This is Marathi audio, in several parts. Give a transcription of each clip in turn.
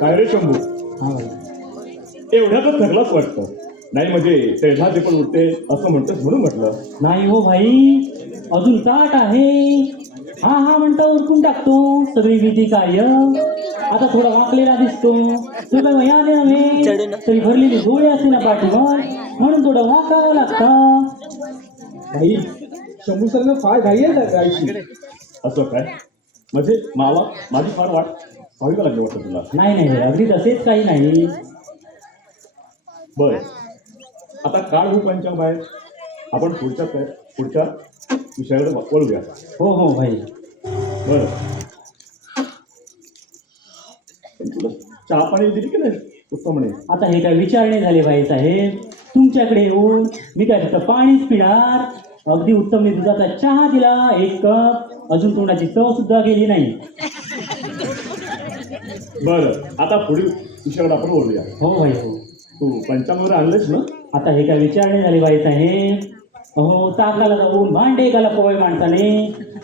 काय रे शंभू, हा भाई. एवढ्यातच थकलाच वाटतं. नाही म्हणजे तेढा ते पण उठते असं म्हणतेस म्हणून म्हटलं. नाही हो भाई, अजून ताट आहे. हा हा म्हणता उरकून टाकतो सगळी विधी कार्य. आता थोडा वाकलेला दिसतो तो काय वया आले नव्हे तरी भरलेली डोळे असते ना पाठीवर, म्हणून थोडं वाकावं लागतं. भाई शंभू सरनं फार घाई आहे जायची. असं काय म्हणजे मला माझी फार वाट पाहावी लागली वाटतं तुला. नाही नाही भाई, अगदी तसेच काही नाही. बर, आता काळ हो पंचांग बाहेर. आपण पुढच्या विषयाकडे वळूया. हो हो भाई. बर, तुला चहा पाणी दिली की नाही उत्तमने? आता हे काय विचारणे झाले भाई साहेब, तुमच्याकडे येऊन मी काय फक्त पाणीच पिणार? अगदी उत्तमने दुधाचा चहा दिला 1 कप, अजून तोंडाची चव सुद्धा गेली नाही. बर, आता पुढील विषयाकडे आपण वळूया. हो भाई हो. तू पंचांग वगैरे आणलेस ना? आता हे काय विचारणे झाले बाई साहेब. अहो, ताकाला जाऊन भांडे एकाला पोय माणसाने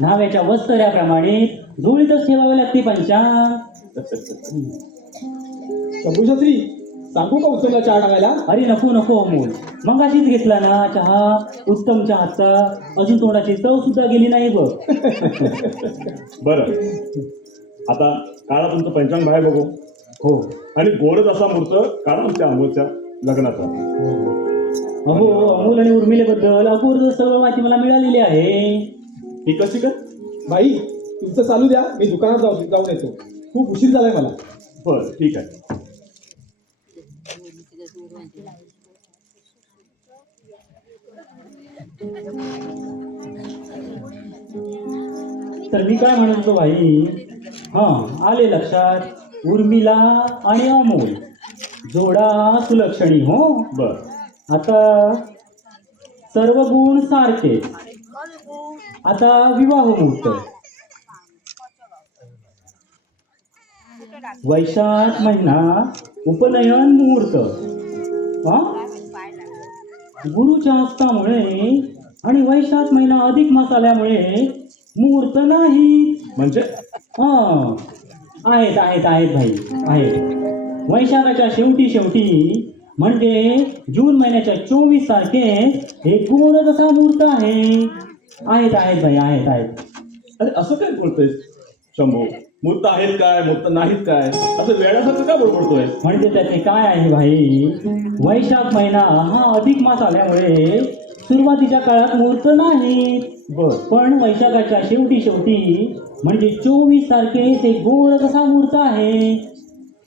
न्हाव्याच्या वस्त्र्याप्रमाणे जोळीतच ठेवावे लागते पंचांग. शंभू शास्त्री सांगू का उत्तमला चहा टाकायला? अरे नको नको अमोल, मगाशीच घेतला ना चहा उत्तमच्या हातचा, अजून तोंडाची चव सुद्धा गेली नाही बघ. बरं, आता काळा तुमचं पंचांग बाहेर बघू. हो. आणि गोरच असा मूर्त काढा आमच्या अमोलच्या लग्नाचा. अहो, अमोल आणि उर्मिलेबद्दल अपूर्व सर्व माहिती मला मिळालेली आहे. ही कशी काय? भाई तुमचं चालू द्या, मी दुकानात जाऊन येतो. खूप उशीर झालाय मला. बरं ठीक आहे. तर मी काय म्हणत होतो भाई, हा आले लक्षात. उर्मिला आणि अमोल जोडा सुलक्षणी. हो बर, आता सर्व गुण सारखे. आता विवाह मुहूर्त वैशाख महिना उपनयन मुहूर्त. हा गुरुच्या हस्तामुळे आणि वैशाख महिना अधिक मास आल्यामुळे मुहूर्त नाही. म्हणजे हा आहेत आहेत आहेत भाई आहेत. वैशाखाच्या शेवटी म्हणजे जून महिन्याच्या 24 तारखेस एक गोड असा मुहूर्त आहे. आहेत आहेत भाई आहेत आहेत. अरे असं काय बोलतोय शंभू? मूर्त आहेत काय, मूर्त नाहीत काय, असं वेळासारखं का बडबडतोय? म्हणजे त्याचे काय आहे भाई, वैशाख महिना हा अधिक मास आल्यामुळे सुरुवातीच्या काळात मुहूर्त नाही. बर, पण वैशाखाच्या शेवटी म्हणजे 24 तारखेस एक गोड असा मुहूर्त आहे.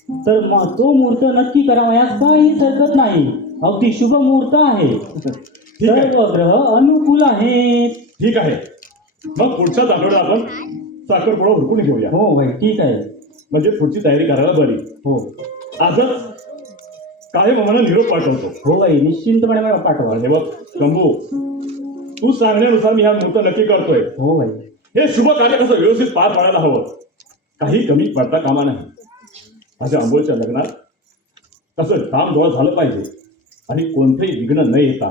तर मग तो मुहूर्त नक्की करावयास काहीच हरकत नाही. अगदी शुभ मुहूर्त आहे. ठीक आहे. सर्व ग्रह अनुकूल आहेत. ठीक आहे. मग पुढच्याच आठवड्यात आपण साखरपुडा उरकून घेऊया. हो भाई ठीक आहे. म्हणजे पुढची तयारी करायला बरी. हो आजच काय मला निरोप पाठवतो. हो भाई, निश्चिंतपणे मला पाठवा. हे बघ शंभू, तू सांगण्यानुसार मी हा मुहूर्त नक्की करतोय. हो भाई. हे शुभ कार्य कसं व्यवस्थित पार पाडायला हवं, काही कमी पडता कामा नाही. माझ्या अंबोलच्या लग्नात कसं धामधोळ झालं पाहिजे आणि कोणतेही विघ्न न येता.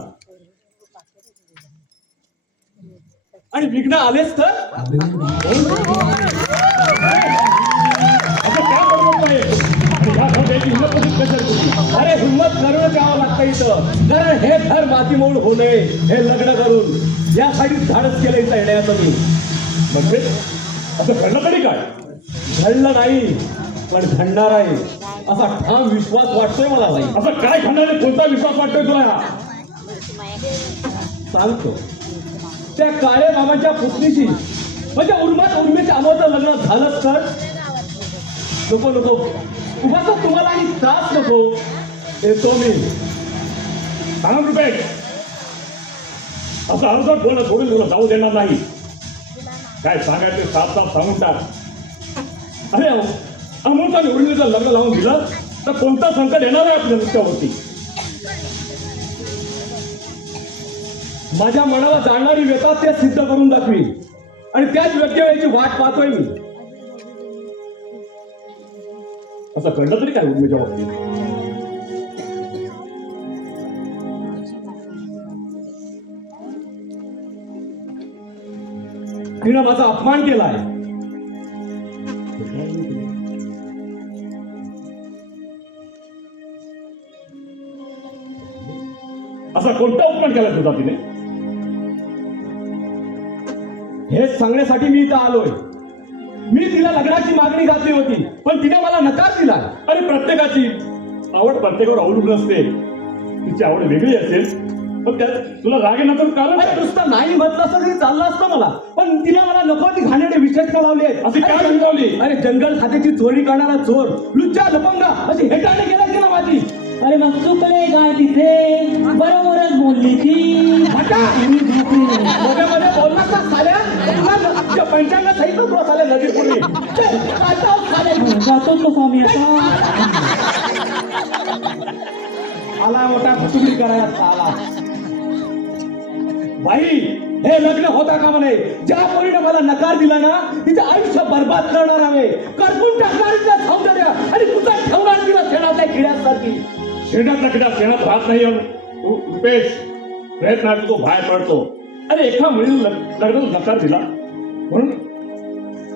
आणि विघ्न आलेच तर असं काय बरोबर नाही. आणि ह्या घराची हिंमत कशी कशाला केली? अरे हिंमत करून द्यावं लागतं इथं, कारण हे घर मातीमोड होऊ नये हे लग्न करून यासाठी धाडस केलं इथं येण्याचं मी. म्हणजे असं घडलं तरी काय? घडलं नाही पण घडणार आहे असा ठाम विश्वास वाटतोय मला भाई. असं काय घडणार? कोणता विश्वास वाटतोय तुला? सांगतो, त्या काळे मामाच्या पुतणीशी म्हणजे उर्मेच्या अमोलचं लग्न झालंच तर नको नको उगाच तुम्हाला आणि त्रास नको. येतो मी. सांगा रुपये, असं अर्धवट बोलणं सोडून तुला जाऊ देणार नाही. काय सांगायचं साफ साफ सांगून टाक. अरे अमोलचा निवडणुकीचं लग्न लावून दिलं तर कोणता संकट येणार आहे आपल्या रस्त्यावरती? माझ्या मनाला जाणणारी व्यथा ते सिद्ध करून दाखवी आणि त्याच योग्य वेळेची वाट पाहतोय मी. असं घडलं तरी काय उर्मीच्या बाबतीत? तिनं माझा अपमान केलाय. असा कोणता उपकार केला तुझा तिने? हेच सांगण्यासाठी मी इथं आलोय. मी तिला लग्नाची मागणी घातली होती, पण तिने मला नकार दिला. अरे प्रत्येकाची आवड प्रत्येकावर अवलंबून असते. तिची आवड वेगळी असेल, पण त्यात तुला राग येण्याचं कारण अरे काय? नुसतं नाही म्हटलं असतं तरी चाललं असतं मला, पण तिला मला नको ती घाणेरडे विशेष लावले आहेत. अशी काय समजावली? अरे जंगल खात्याची चोरी करणारा चोर, लुच्चा लपंगा अशी हेटाने गेला की ना माझी. अरे मग चुकले काय तिथे? बरोबरच बोलली ती. हटा! मी झोपली. मध्ये मध्ये बोलला का साल्या? तुला पंचांना सहित तो साल्या नदी पुढे जातोच कसा मी आता? आला मोठा फुटुकडी करायला आला. बाई, हे लग्न होता का म्हणे? ज्या पोरीने मला नकार दिला ना, तिचं आयुष्य बर्बाद करणार आहे, करपून टाकणार तिचं सौंदर्य आणि तुझा ठेवणार तिला शेणातल्या किड्यासारखी. शेणातला किडा शेणात राहत नाही. रुपेश, प्रयत्नात तो बाहेर पडतो. अरे एका मुलीला लग्नाला नकार दिला म्हणून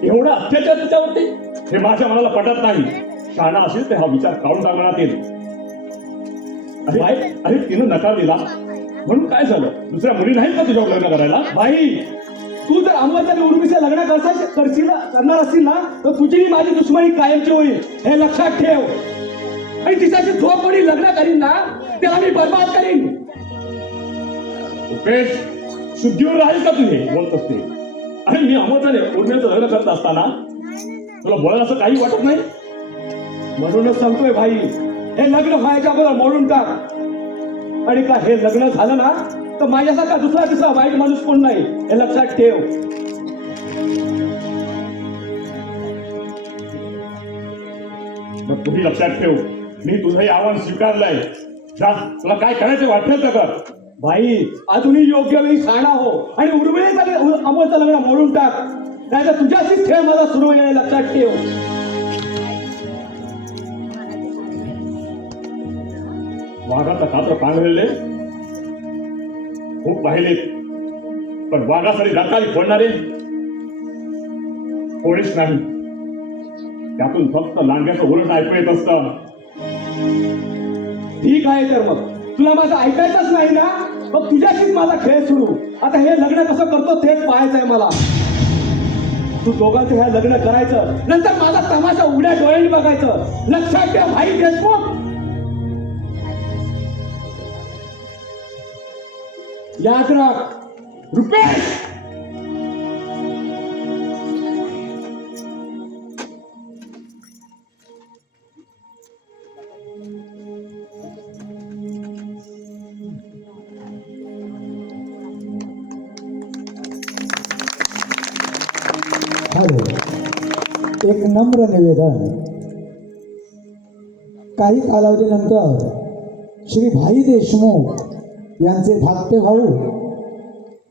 एवढा अत्याचार तिच्यावरती? हे माझ्या मनाला पटत नाही. शहाणा असेल तर हा विचार काढून टाकण्यात येईल. अरे तिनं नकार दिला म्हणून काय झालं? दुसऱ्या मुली नाहीत का तुझ्यावर लग्न करायला? बाई, तू जर अमोल आणि उर्मिचं लग्न करणार असतील ना, तर तुझी माझी दुश्मनी कायमची होईल, हे लक्षात ठेव. आणि तिच्याशी जो कोणी लग्न करीन ना, त्याला मी बर्बाद करीन. रुपेश, शुद्धीवर राहील का तुझे बोलत असते? अरे मी अमोलचं उर्मिचं लग्न करत असताना तुला बोलायला असं काही वाटत नाही? म्हणूनच सांगतोय भाई, हे लग्न व्हायच्या अगोदर मोडून टाक. आणि का हे लग्न झालं ना, तर माझ्यासारखा दुसरा तिसरा वाईट माणूस कोण नाही, हे लक्षात ठेव. मग तुम्ही लक्षात ठेव, मी तुझं हे आव्हान स्वीकारलंय. जा, तुला काय करायचं वाटेल तर कर. भाई, अजूनही योग्य वेळी शहाणा हो आणि उर्मिळेचं अमोलचं लग्न मोडून टाक, नाही तर तुझ्याशीच खेळ मला सुरू होईल, हे लक्षात ठेव. वाघाचा कात्र पांघरलेले खूप पाहिलेत, पण वाघासाठी रकाली फोडणारे कोणीच नाही. त्यातून फक्त लांड्याचं उलट ऐकू येत असतं. ठीक आहे, तर मग तुला माझं ऐकायचंच नाही ना, मग तुझ्याशीच माझा खेळ सुरू. आता हे लग्न कसं करतो तेच पाहायचंय मला. तू दोघांचं हे लग्न करायचं, नंतर माझा तमाशा उघड्या डोळ्यांनी बघायचं. लक्षात ठेव भाई देशमुख. याद राख रुपेश. हॅलो, एक नम्र निवेदन. काही कालावधीनंतर श्री भाई देशमुख यांचे धाकटे भाऊ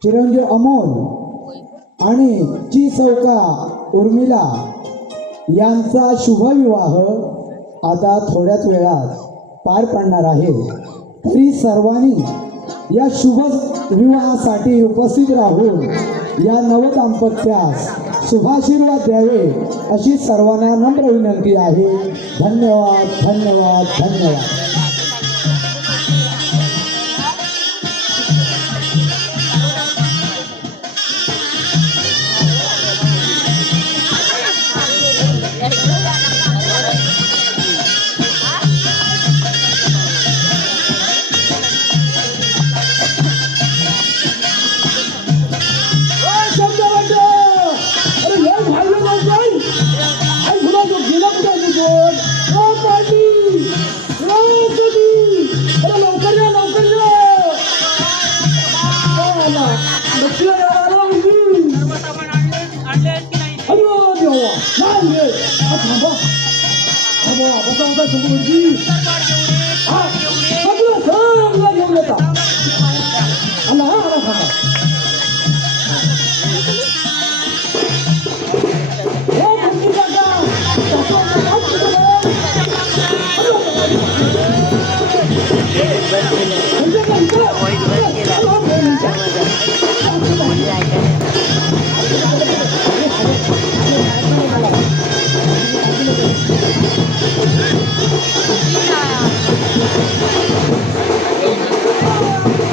चिरंजीव अमोल आणि ची चौका उर्मिला यांचा शुभविवाह आता थोड्याच वेळात पार पडणार आहे. तरी सर्वांनी या शुभ विवाहासाठी उपस्थित राहून या नवदाम्पत्यास शुभाशीर्वाद द्यावे अशी सर्वांना नम्र विनंती आहे. धन्यवाद, धन्यवाद, धन्यवाद. Yeah.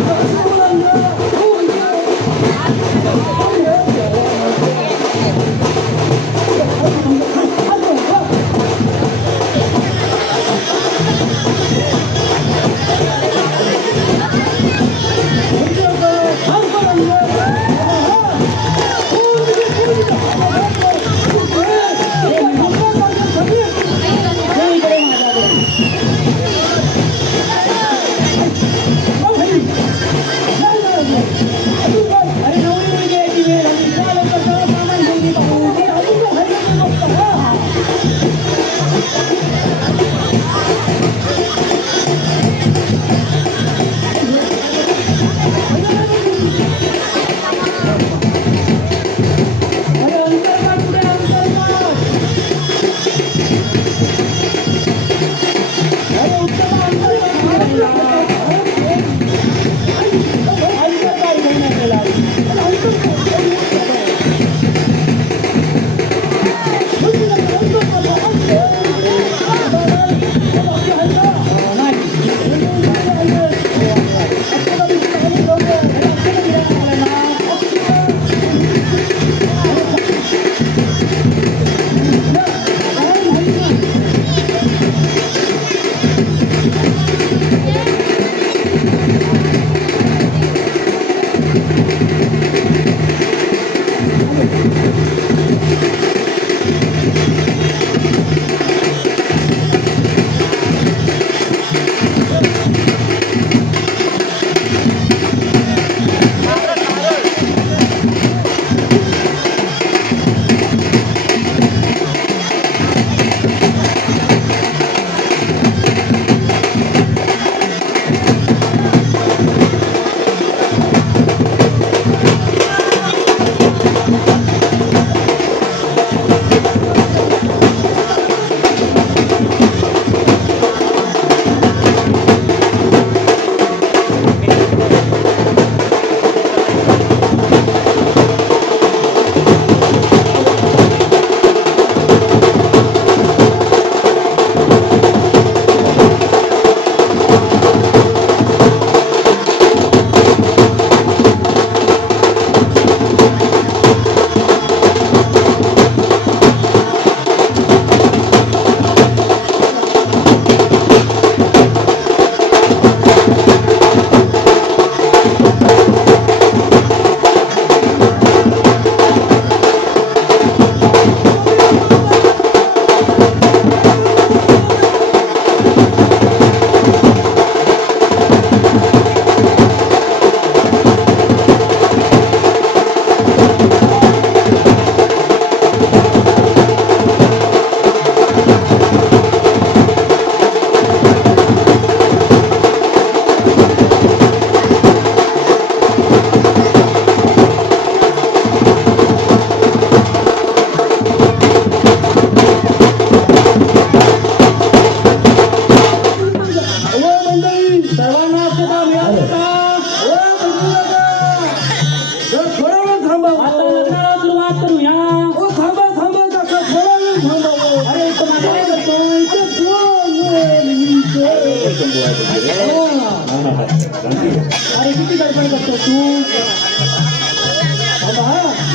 अरे किती गडबड करतो तू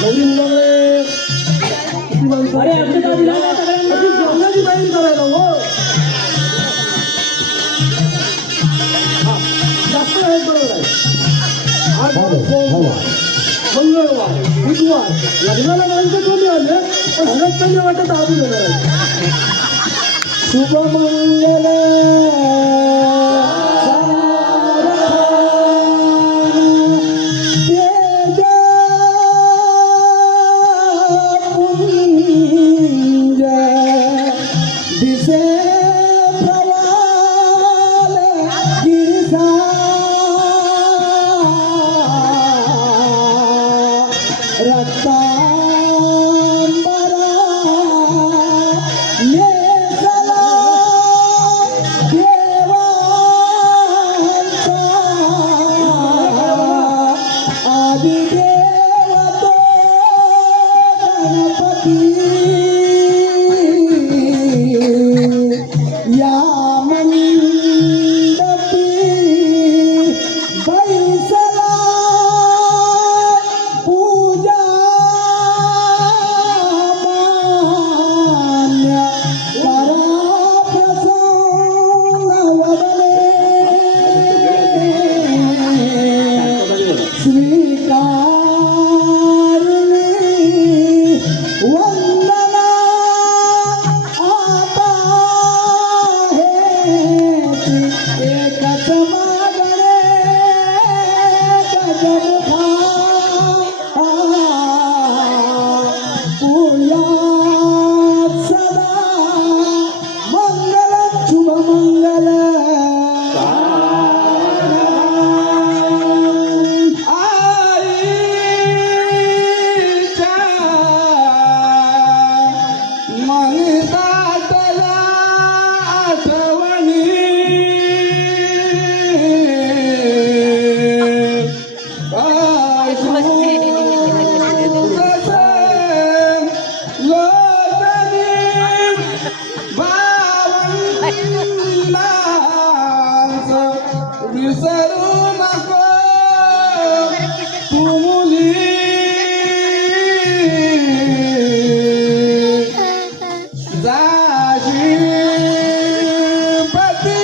गौरी मुलामुळे किती माणसं अरे अक्षता दिला ना सगळ्यांना. अशी जेवणाची तयारी करायला हो हा, जास्त आहे बरोबर आहे आज सोमवार मंगळवार बुधवार लग्नाला माणसं कमी आले पण हलत कमी वाटत आबू देणार आहे शुभमंगल दिसे प्रवाल गिरसा रक्तांबरा नेसला काशीपती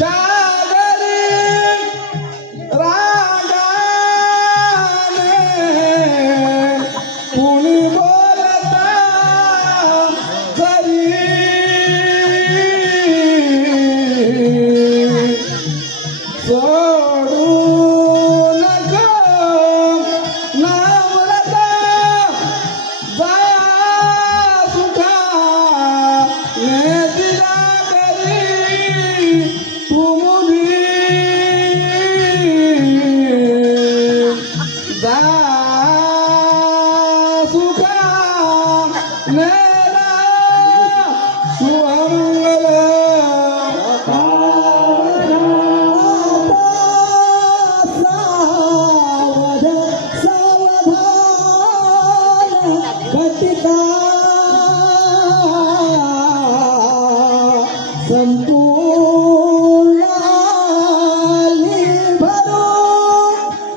जागरी रागाने कुणी बोलता जरी सोडू नको नामरता जा सुखा ने दिला करी तुमुनी जा सुखा नेला सुमंगल सावध सावधान घटिता संपूर्ण भरून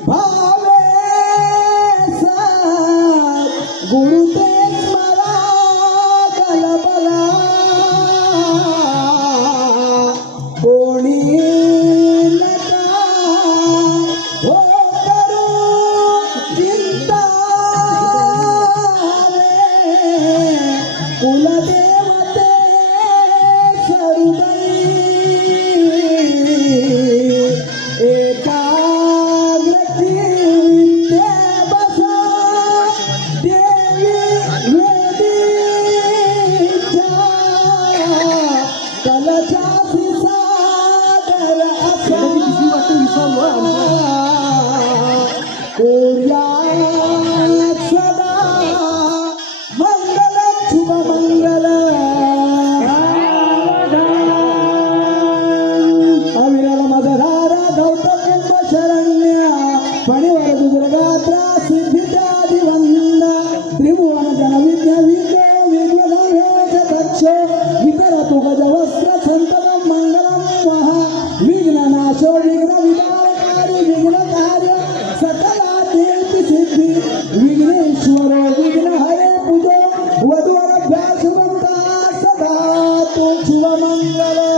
भावेस गुरुतेज मला कलबला कोणी नका हो करू चिंता रे कुलदेवते सर्वई एकाग्रती ते बसा देवी वेदीच्या कलशासी सागर असा कोर्यात सदा मंगल शुभ मंगल अविरल मधुरारा गौतकुंभ शरण्य पणिवर दुर्गात्रा सिद्धिदादिवंद त्रिभुवन जन विद्या विद्या विद्वदवेश दक्ष वितरतु गजवस्त्र संततं मंगलं महा विघ्ननाशो विघ्न विदारकारी विघ्नकार्य सकला देवती सिद्धी विघ्नेश्वर विघ्न हरे पूजो वधूवर शुभंता सदा तो शुभ मंगल